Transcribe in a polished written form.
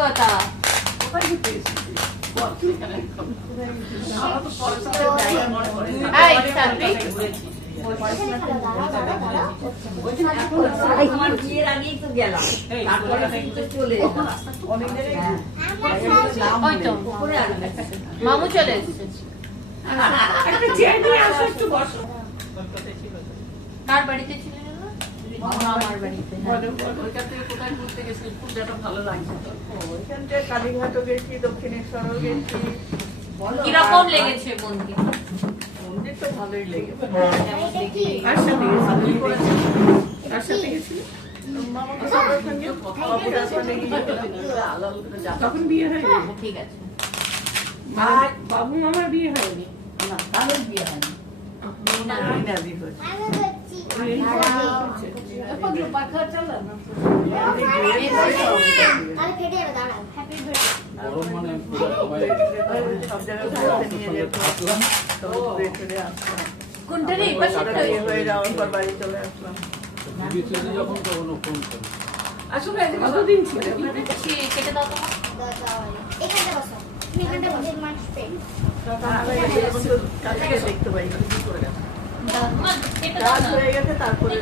কথা। এই সাথী আমার বিয়ের আগেই তো গেলাম, তারপরে কিন্তু চলে এলাম। ওই তো মামু চলে এসেছে। কার বাড়িতে ছিলেন? আমার বাড়িতে। কালীঘাটও গেছি, দক্ষিণেশ্বরও গেছি। কিরকম লেগেছে মন্দির? মন্দির তো ভালোই লেগেছে। আর সাথে গেছি মামাকে সবার সঙ্গে বাবুর সঙ্গে গিয়েছিলাম। তখন বিয়ে হয়নি। ঠিক আছে। বাবু মামার বিয়ে হয়নি। না, তাহলে বিয়ে হয়নি। বিয়ে হয়েছে। সব জায়গায় ঘুরতে নিয়ে যেত। তো ঘুরে ফিরে আসলাম। কোনটা রে? পাশে বিয়ে হয়ে যাওয়ার পর বাড়ি চলে আসলাম। আসলে কতদিন ছিল? কেটে দাও তো। কাজ দেখতে পাই কেটে দাও কাজ না। হয়ে গেছে তারপরে